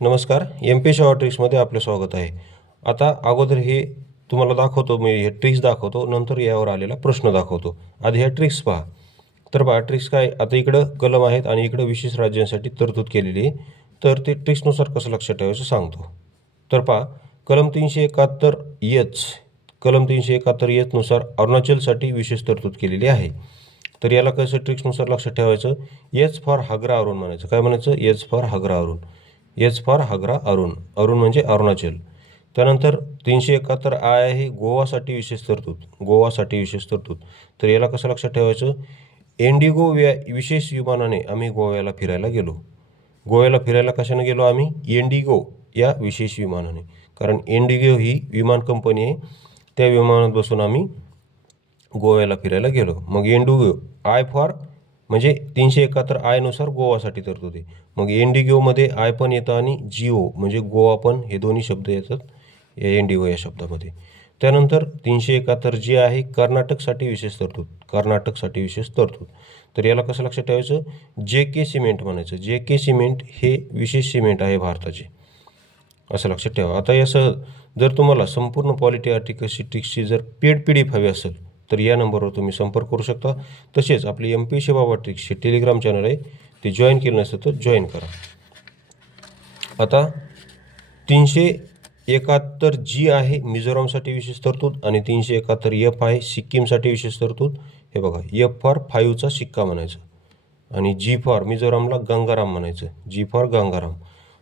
नमस्कार, MP short ट्रिक्समध्ये आपलं स्वागत आहे. आता अगोदर हे तुम्हाला दाखवतो, मी हे ट्रिक्स दाखवतो, नंतर यावर आलेला प्रश्न दाखवतो. आधी ह्या ट्रिक्स पहा. तर पहा ट्रिक्स काय, आता इकडं कलम आहेत आणि इकडं विशेष राज्यांसाठी तरतूद केलेली आहे. तर ते ट्रिक्सनुसार कसं लक्षात ठेवायचं सांगतो. तर पहा, कलम 371 एच, कलम 371 एच नुसार अरुणाचलसाठी विशेष तरतूद केलेली आहे. तर याला कसं ट्रिक्सनुसार लक्षात ठेवायचं, एच फॉर हागरा अरुण म्हणायचं. काय म्हणायचं? एच फॉर हागरा अरुण. एच फॉर हागरा अरुण. अरुण म्हणजे अरुणाचल. त्यानंतर 371 आय आहे गोवासाठी विशेष तरतूद. गोवासाठी विशेष तरतूद. तर याला कसं लक्षात ठेवायचं, इंडिगो विशेष विमानाने आम्ही गोव्याला फिरायला गेलो. गोव्याला फिरायला कशाने गेलो आम्ही? इंडिगो या विशेष विमानाने. कारण इंडिगो ही विमान कंपनी आहे, त्या विमानात बसून आम्ही गोव्याला फिरायला गेलो. मग इंडिगो आय फॉर म्हणजे 371 आयनुसार गोवासाठी तरतूद आहे. मग इंडिगोमध्ये आय पण येतं आणि जिओ म्हणजे गोवा पण, हे दोन्ही शब्द येतात या इंडिगो या शब्दामध्ये. त्यानंतर 371 जी आहे कर्नाटकसाठी विशेष तरतूद. कर्नाटकसाठी विशेष तरतूद. तर याला कसं लक्षात ठेवायचं, JK सिमेंट म्हणायचं. JK सिमेंट हे विशेष सिमेंट आहे भारताचे, असं लक्षात ठेवा. आता यासह जर तुम्हाला संपूर्ण पॉलिटी आर्टिकलची ट्रिक्सची जर पेड PDF हवी असेल तर या नंबरवर तुम्ही संपर्क करू शकता. तसेच आपली MPSC बाबा ट्रिक्सचे टेलिग्राम चॅनल आहे, ते जॉईन केलं नसेल तर जॉईन करा. आता 371 जी आहे मिझोरामसाठी विशेष तरतूद आणि 371 F आहे सिक्कीमसाठी विशेष तरतूद. हे बघा, F फॉर 5चा शिक्का म्हणायचं आणि G फॉर मिझोरामला गंगाराम म्हणायचं. G for Gangaram.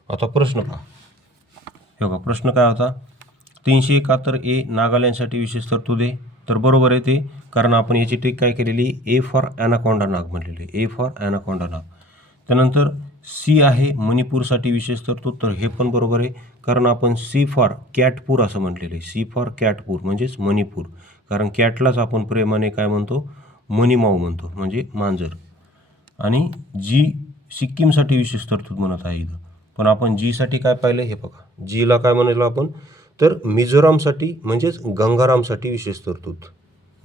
आता प्रश्न पहा. हे बघा, प्रश्न काय होता, 371 ए नागालँडसाठी विशेष तरतूद आहे. तर बरोबर आहे ते, कारण आपण याची ट्रिक काय केलेली, ए फॉर ॲनाकोंडा नाग म्हणलेली. ए फॉर ॲनाकोंडा नाग. त्यानंतर सी आहे मणिपूरसाठी विशेष तरतूद. तर हे पण बरोबर आहे, कारण आपण सी फॉर कॅटपूर असं म्हटलेलं आहे. सी फॉर कॅटपूर म्हणजेच मणिपूर, कारण कॅटलाच आपण प्रेमाने काय म्हणतो, मणिमाऊ म्हणतो, म्हणजे मांजर. आणि जी सिक्कीमसाठी विशेष तरतूद म्हणत आहे इथं, पण आपण जीसाठी काय पाहिलं, हे बघा, जीला काय म्हणालो आपण, तर मिझोरामसाठी म्हणजेच गंगारामसाठी विशेष तरतूद.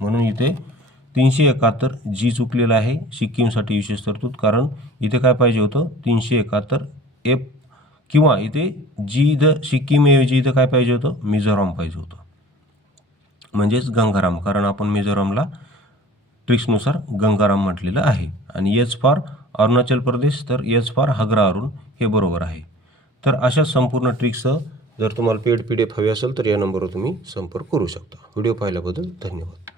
म्हणून इथे 371 जी चुकलेलं आहे, सिक्कीमसाठी विशेष तरतूद. कारण इथे काय पाहिजे होतं, 371 एफ, किंवा इथे जी इथं सिक्कीमऐवजी इथं काय पाहिजे होतं, मिझोराम पाहिजे होतं, म्हणजेच गंगाराम. कारण आपण मिझोरामला ट्रिक्सनुसार गंगाराम म्हटलेलं आहे. आणि एच फॉर अरुणाचल प्रदेश, तर एच फॉर हागरा अरुण हे बरोबर आहे. तर अशा संपूर्ण ट्रिक्ससह जर तुम्हाला पेड PDF हवी असेल तर या नंबरवर तुम्ही संपर्क करू शकता. व्हिडिओ पाहिल्याबद्दल धन्यवाद.